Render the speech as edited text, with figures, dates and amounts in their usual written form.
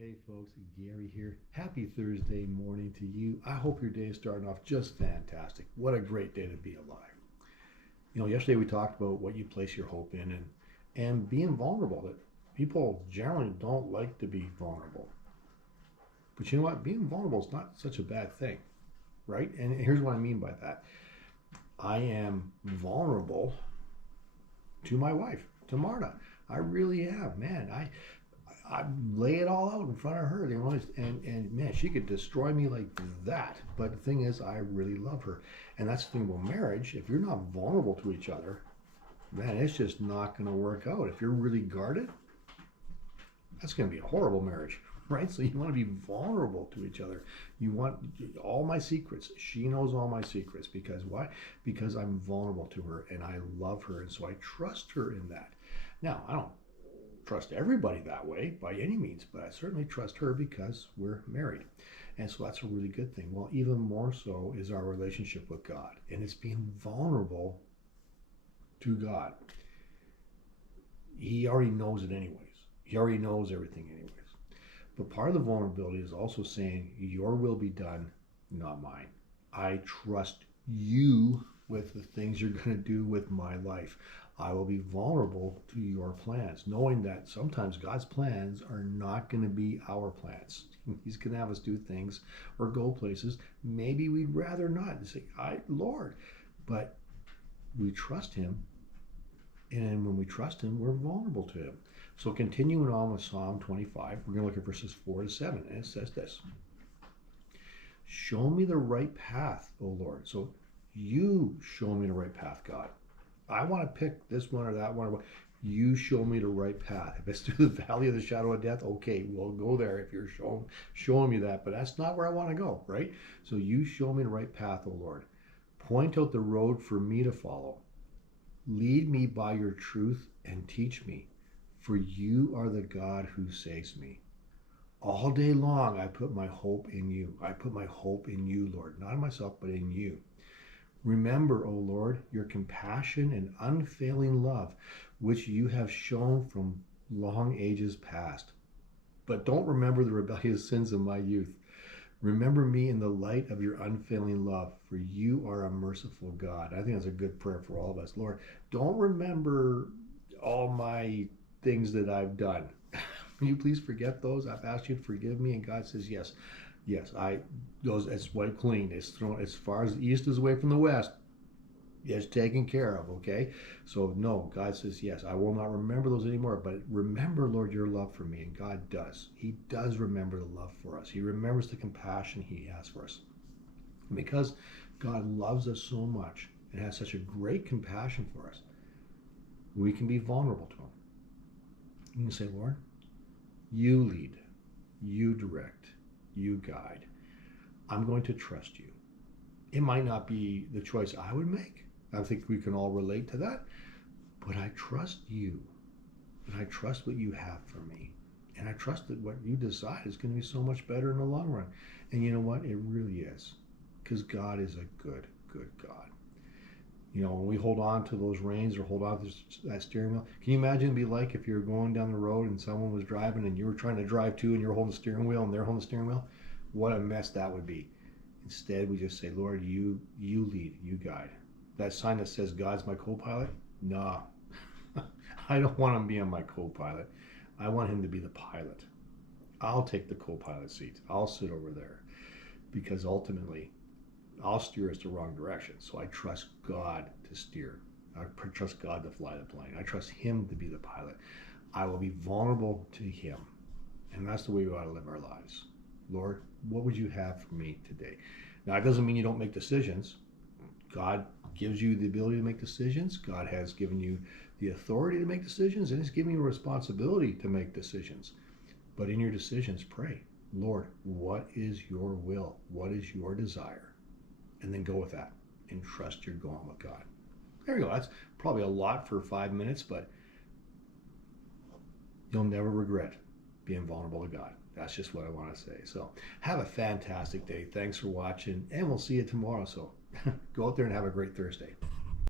Hey folks, Gary here. Happy Thursday morning to you. I hope your day is starting off just fantastic. What a great day to be alive. Yesterday we talked about what you place your hope in and being vulnerable. That people generally don't like to be vulnerable. But you know what? Being vulnerable is not such a bad thing, right? And here's what I mean by that. I am vulnerable to my wife, to Marta. I really am, man. I lay it all out in front of her, and man, she could destroy me like that. But the thing is, I really love her, and that's the thing about marriage. If you're not vulnerable to each other, man, it's just not going to work out. If you're really guarded, that's going to be a horrible marriage, right? So you want to be vulnerable to each other. You want all my secrets. She knows all my secrets because why? Because I'm vulnerable to her and I love her, and so I trust her in that. Now, I don't trust everybody that way by any means, but I certainly trust her because we're married. And so that's a really good thing. Well, even more so is our relationship with God, and it's being vulnerable to God. He already knows it anyways. He already knows everything anyways. But part of the vulnerability is also saying, your will be done, not mine. I trust you with the things you're going to do with my life. I will be vulnerable to your plans, knowing that sometimes God's plans are not going to be our plans. He's going to have us do things or go places maybe we'd rather not. Say, Lord, but we trust Him, and when we trust Him, we're vulnerable to Him. So continuing on with Psalm 25, we're going to look at verses 4 to 7, and it says this: Show me the right path, O Lord. So you show me the right path, God. I want to pick this one or that one. You show me the right path. If it's through the valley of the shadow of death, okay, we'll go there if you're showing me that. But that's not where I want to go, right? So you show me the right path, O Lord. Point out the road for me to follow. Lead me by your truth and teach me, for you are the God who saves me. All day long I put my hope in you. I put my hope in you, Lord, not in myself, but in you. Remember, O Lord, your compassion and unfailing love, which you have shown from long ages past. But don't remember the rebellious sins of my youth. Remember me in the light of your unfailing love, for you are a merciful God. I think that's a good prayer for all of us. Lord, don't remember all my things that I've done. Will you please forget those? I've asked you to forgive me, and God says yes. Yes, it's wiped clean. It's thrown as far as the east is away from the west. It's taken care of, okay? So no, God says, yes, I will not remember those anymore, but remember, Lord, your love for me. And God does. He does remember the love for us. He remembers the compassion He has for us. And because God loves us so much and has such a great compassion for us, we can be vulnerable to Him. You can say, Lord, you lead, you direct, you guide. I'm going to trust you. It might not be the choice I would make. I think we can all relate to that. But I trust you. And I trust what you have for me. And I trust that what you decide is going to be so much better in the long run. And you know what? It really is. Because God is a good, good God. When we hold on to those reins or hold on to that steering wheel, can you imagine it'd be like if you're going down the road and someone was driving and you were trying to drive too and you're holding the steering wheel and they're holding the steering wheel? What a mess that would be. Instead, we just say, Lord, you lead, you guide. That sign that says God's my co-pilot? Nah. I don't want him being my co-pilot. I want him to be the pilot. I'll take the co-pilot seat. I'll sit over there because ultimately I'll steer us the wrong direction. So I trust God to steer. I trust God to fly the plane. I trust Him to be the pilot. I will be vulnerable to Him. And that's the way we ought to live our lives. Lord, what would you have for me today? Now, it doesn't mean you don't make decisions. God gives you the ability to make decisions. God has given you the authority to make decisions, and He's given you a responsibility to make decisions. But in your decisions, pray, Lord, what is your will? What is your desire? And then go with that and trust you're going with God. There you go. That's probably a lot for 5 minutes, but you'll never regret being vulnerable to God. That's just what I want to say. So have a fantastic day. Thanks for watching, and we'll see you tomorrow. So go out there and have a great Thursday.